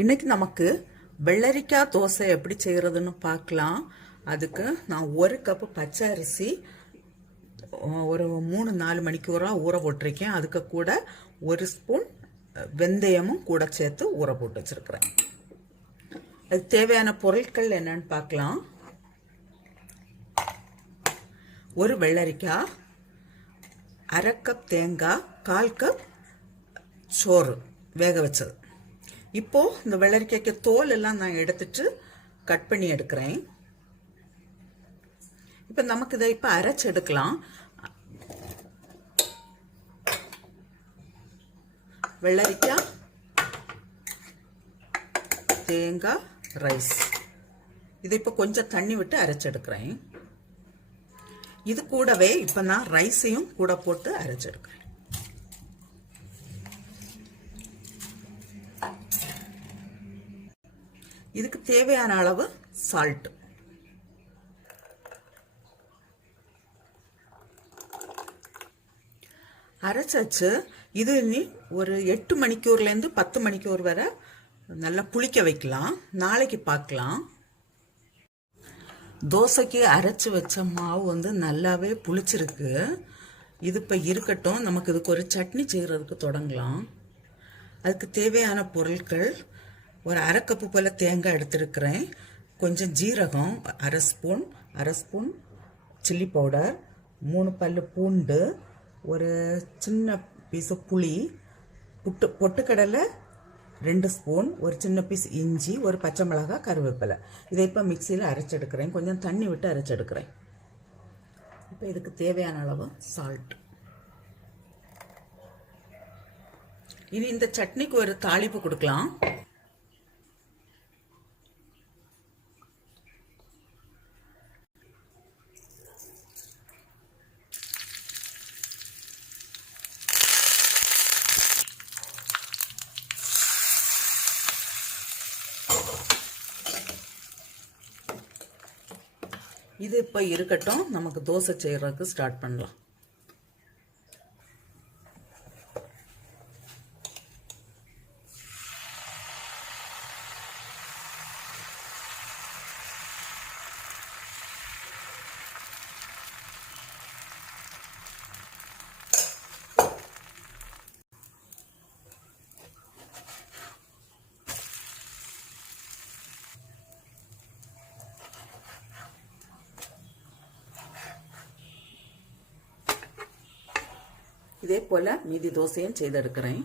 இன்னைக்கு நமக்கு வெள்ளரிக்காய் தோசை எப்படி செய்யறதுன்னு பார்க்கலாம். அதுக்கு நான் 1 கப்பு பச்சை அரிசி ஒரு 3-4 மணிக்கூரா ஊற போட்டிருக்கேன். அதுக்கு கூட 1 ஸ்பூன் வெந்தயமும் கூட சேர்த்து ஊற போட்டு வச்சிருக்கிறேன். அதுக்கு தேவையான பொருட்கள் என்னன்னு பார்க்கலாம். ஒரு வெள்ளரிக்காய், 1/2 கப் தேங்காய், 1/4 கப் சோறு வேக வச்சது. இப்போ இந்த வெள்ளரிக்காய்க்கு தோல் எல்லாம் நான் எடுத்துட்டு கட் பண்ணி எடுக்கிறேன். இப்போ நமக்கு இதை இப்போ அரைச்சு எடுக்கலாம். வெள்ளரிக்காய், தேங்காய், ரைஸ் இதை இப்போ கொஞ்சம் தண்ணி விட்டு அரைச்சு எடுக்கிறேன். இது கூடவே இப்போ நான் ரைஸையும் கூட போட்டு அரைச்சு எடுக்கிறேன். இதுக்கு தேவையான அளவு சால்ட், அரைச்சாச்சு. இது இனி ஒரு 8 மணிக்கூர்லேருந்து 10 மணிக்கூர் வரை நல்லா புளிக்க வைக்கலாம். நாளைக்கு பார்க்கலாம். தோசைக்கு அரைச்சி வச்ச மாவு நல்லாவே புளிச்சிருக்கு. இது இப்போ இருக்கட்டும். நமக்கு இதுக்கு ஒரு சட்னி செய்கிறதுக்கு தொடங்கலாம். அதுக்கு தேவையான பொருட்கள், ஒரு 1/2 கப்பு போல் தேங்காய் எடுத்துருக்கிறேன், கொஞ்சம் ஜீரகம் 1/2 ஸ்பூன் சில்லி பவுடர், 3 பல்லு பூண்டு, ஒரு சின்ன பீஸு புளி, பொட்டுக்கடலை 2 ஸ்பூன், ஒரு சின்ன பீஸ் இஞ்சி, ஒரு பச்சை மிளகாய், கருவேப்பிலை. இதை இப்போ மிக்சியில் அரைச்செடுக்கிறேன். கொஞ்சம் தண்ணி விட்டு அரைச்செடுக்கிறேன். இப்போ இதுக்கு தேவையான அளவு சால்ட். இனி இந்த சட்னிக்கு ஒரு தாளிப்பு கொடுக்கலாம். இது இப்போ இருக்கட்டும். நமக்கு தோசை செய்யறதுக்கு ஸ்டார்ட் பண்ணலாம். இதே போல மீதி தோசையும் செய்தெடுக்கிறேன்.